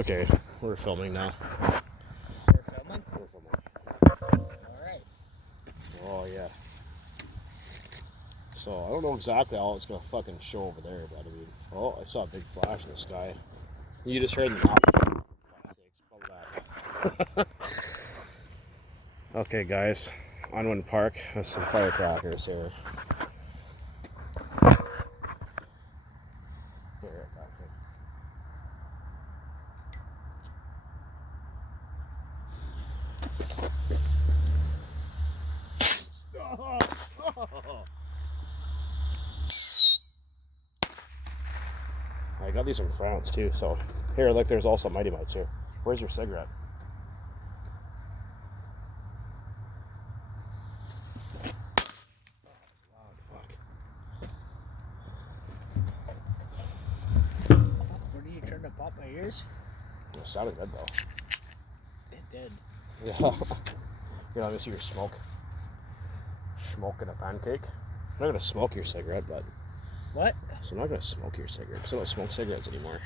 Okay, we're filming now. We're filming? We're filming. Alright. Oh, yeah. So, I don't know exactly how it's going to fucking show over there, but I mean... Oh, I saw a big flash in the sky. You just heard the knock. For God's sakes, probably that. Okay, guys. Unwin Park has some firecrackers here. Here, actually. I got these from France too, so here, look, there's also Mighty Mites here. Where's your cigarette? Oh, it's loud, fuck. What are you trying to pop my ears? It sounded good though. It did. Yeah. Yeah, let me see your smoke. Smoking a pancake. I'm not gonna smoke your cigarette, but... What? So I'm not gonna smoke your cigarette, because I don't smoke cigarettes anymore.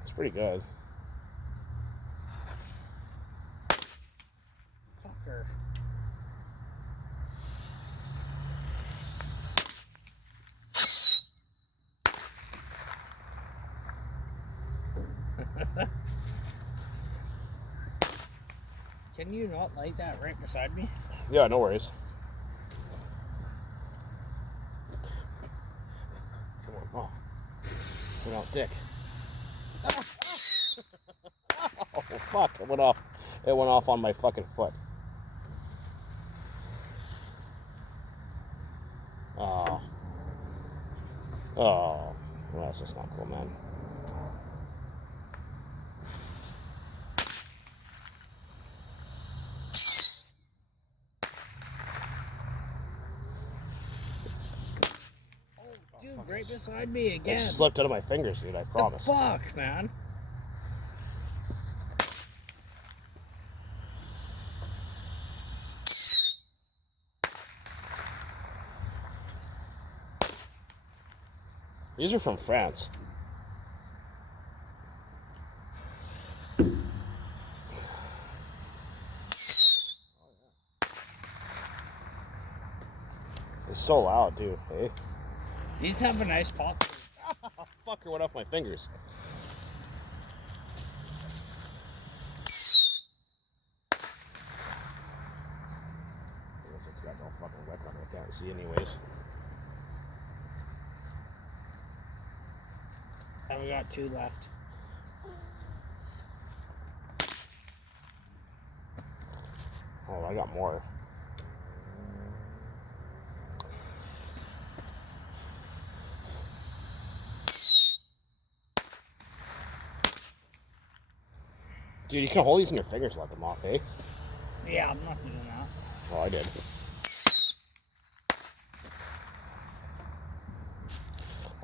It's pretty good. Fucker. Can you not light that right beside me? Yeah, no worries. Come on. Oh. Went out dick. Oh, fuck. It went off. It went off on my fucking foot. Oh. Oh. Well, that's just not cool, man. Dude, right beside me again. It slipped out of my fingers, dude, I promise. The fuck, man? These are from France. It's so loud, dude. Hey. These have a nice pop. Oh, fucker went off my fingers. I guess it's got no fucking wick on it. I can't see anyways. And we got 2 left. Oh, I got more. Dude, you can hold these in your fingers and let them off, eh? Yeah, I'm not doing that. Oh, I did.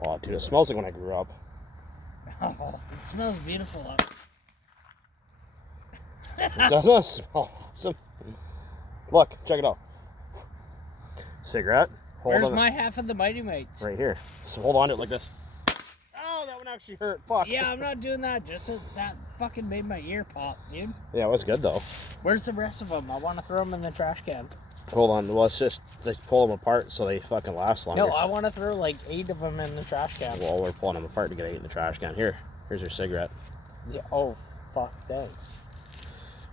Oh, dude, it smells like when I grew up. Oh, it smells beautiful up. It doesn't smell awesome. Look, check it out. Cigarette. Where's my half of the Mighty Mites? Right here. So hold on to it like this. Oh, that one actually hurt. Fuck. Yeah, I'm not doing that. Just that fucking made my ear pop, dude. Yeah, it was good though. Where's the rest of them? I want to throw them in the trash can. Hold on. Well, let's just pull them apart so they fucking last longer. No, I want to throw like 8 of them in the trash can. Well, we're pulling them apart to get 8 in the trash can. Here's your cigarette. Yeah, oh, fuck, thanks.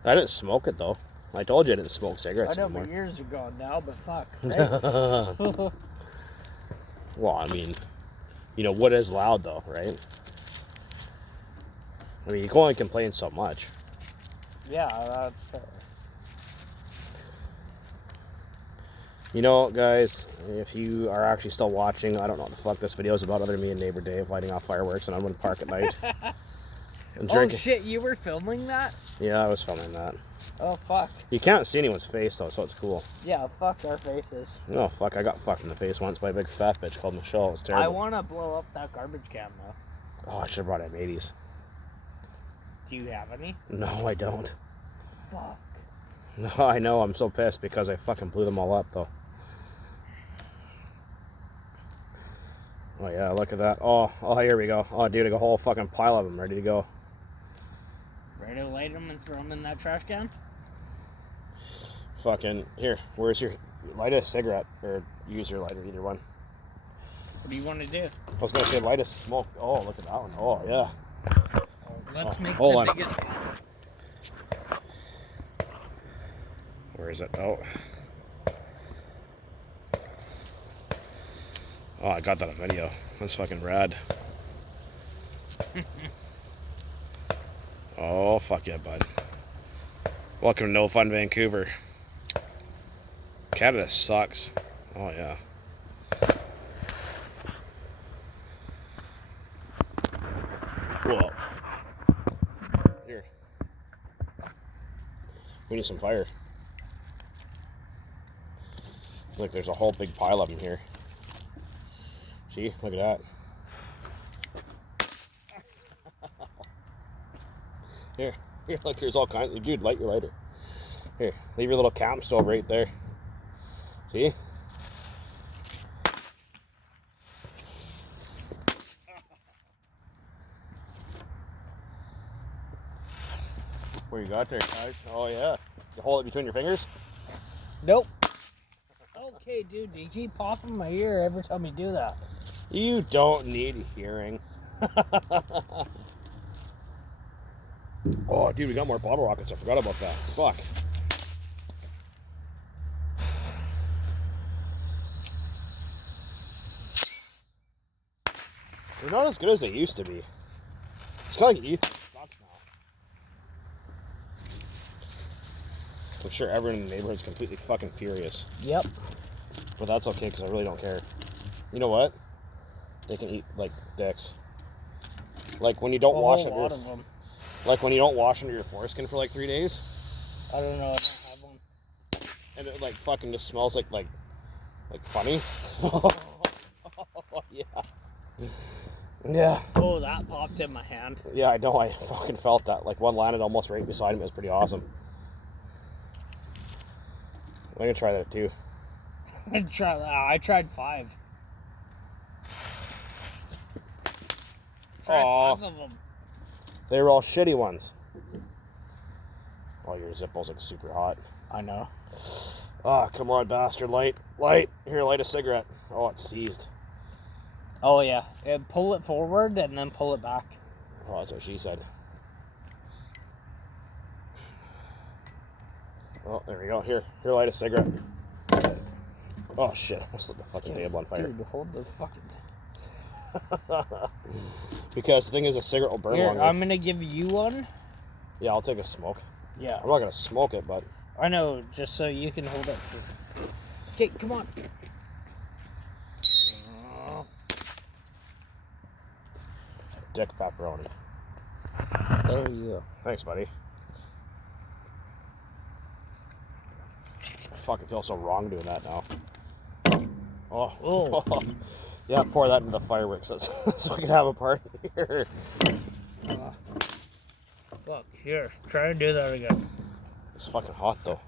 I didn't smoke it though. I told you I didn't smoke cigarettes I know anymore. my ears are gone now, but fuck. Right? Well, I mean, you know, wood is loud though, right? I mean, you can only complain so much. Yeah, that's fair. You know, guys, if you are actually still watching, I don't know what the fuck this video is about other than me and neighbor Dave lighting off fireworks in Unwin Park at night. And drinking. Oh shit, you were filming that? Yeah, I was filming that. Oh fuck. You can't see anyone's face though, so it's cool. Yeah, fuck our faces. Oh fuck, I got fucked in the face once by a big fat bitch called Michelle. It was terrible. I want to blow up that garbage can though. Oh, I should have brought M80s. Do you have any? No, I don't. Fuck. No, I know, I'm so pissed because I fucking blew them all up though. Oh yeah, look at that. Oh, here we go. Oh, dude, I got a whole fucking pile of them ready to go. Ready to light them and throw them in that trash can? Fucking, here, where's your, light a cigarette, or use your lighter, either one. What do you want to do? I was gonna say light a smoke. Oh, look at that one. Oh, yeah. Let's make hold the on. biggest... Where is it? Oh. Oh, I got that on video. That's fucking rad. Oh, fuck yeah, bud. Welcome to No Fun Vancouver. Canada sucks. Oh, yeah. Whoa. Here. We need some fire. Look, there's a whole big pile of them here. See? Look at that. Here, look, there's all kinds. Dude, light your lighter. Here, leave your little camp stove right there. See? What you got there, guys? Oh, yeah. You hold it between your fingers? Nope. Okay, dude, you keep popping my ear every time you do that. You don't need hearing. Oh, dude, we got more bottle rockets. I forgot about that. Fuck. They're not as good as they used to be. It's kind of like Ethan sucks now. I'm sure everyone in the neighborhood's completely fucking furious. Yep. But that's okay, because I really don't care. You know what? They can eat, like, dicks. Like, when you don't wash under your... Like, when you don't wash under your foreskin for, like, 3 days. I don't know, I don't have one. And it, like, fucking just smells like funny. Yeah. Yeah. Oh, that popped in my hand. Yeah, I know. I fucking felt that. Like, one landed almost right beside him. It was pretty awesome. I'm gonna try that too. I tried 5. Tried 5 of them. They were all shitty ones. Oh, your Zippos look super hot. I know. Ah, come on, bastard. Light. Here, light a cigarette. Oh, it's seized. Oh, yeah. Pull it forward and then pull it back. Oh, that's what she said. Oh, there we go. Here, light a cigarette. Oh, shit. Almost lit the fucking table on fire. Dude, hold the fucking thing. Because the thing is, a cigarette will burn Here, longer. I'm gonna give you one. Yeah, I'll take a smoke. Yeah. I'm not gonna smoke it, but... I know, just so you can hold it too. Okay, come on. Dick pepperoni. There you go. Thanks, buddy. I fucking feel so wrong doing that now. Oh. Yeah, pour that into the fireworks so we can have a party here. Fuck, here, try and do that again. It's fucking hot, though.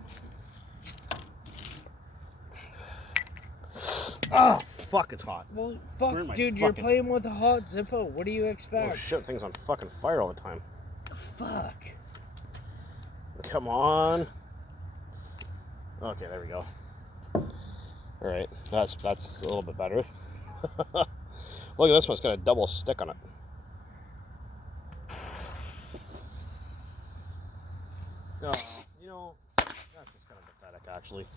Ah, fuck, it's hot. Well, fuck, dude, you're playing with a hot Zippo. What do you expect? Oh, shit, things on fucking fire all the time. Fuck. Come on. Okay, there we go. Alright, that's a little bit better. Look at this one, it's got a double stick on it. Oh, you know, that's just kind of pathetic, actually.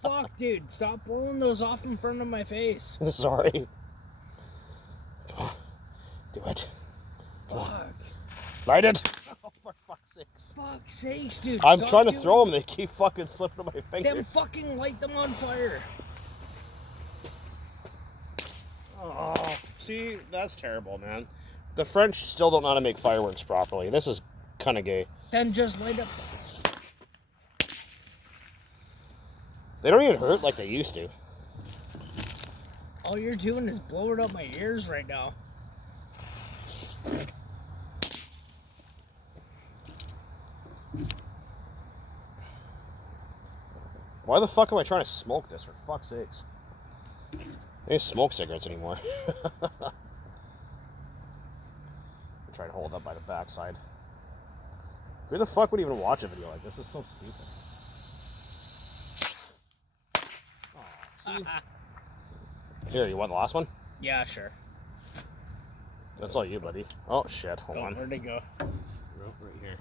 Fuck, dude, stop blowing those off in front of my face. Sorry. Come on, do it. Come on. Light it! Oh, for fuck's sakes. Fuck's sakes, dude. I'm trying to throw them, they keep fucking slipping on my fingers. Then fucking light them on fire. Oh, see, that's terrible, man. The French still don't know how to make fireworks properly. This is kind of gay. Then just light up. They don't even hurt like they used to. All you're doing is blowing up my ears right now. Why the fuck am I trying to smoke this, for fuck's sakes? I don't smoke cigarettes anymore. I'm trying to hold it up by the backside. Who the fuck would even watch a video like this? This is so stupid. Oh, see? Here, you want the last one? Yeah, sure. That's all you, buddy. Oh, shit. Hold on. Where'd it go? Right here.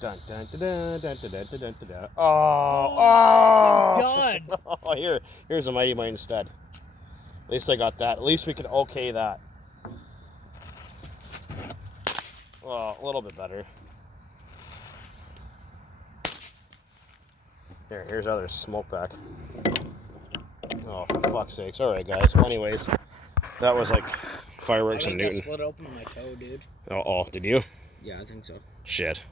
Dun, dun, dun, dun, dun, dun, dun, dun, dun, dun. Oh, Done. Oh, here's a Mighty Mite instead. At least I got that. At least we could okay that. Well, a little bit better. Here's other smoke back. Oh, for fuck's sakes. All right, guys. Well, anyways, that was like fireworks in Newton. I split open my toe, dude. Oh, did you? Yeah, I think so. Shit.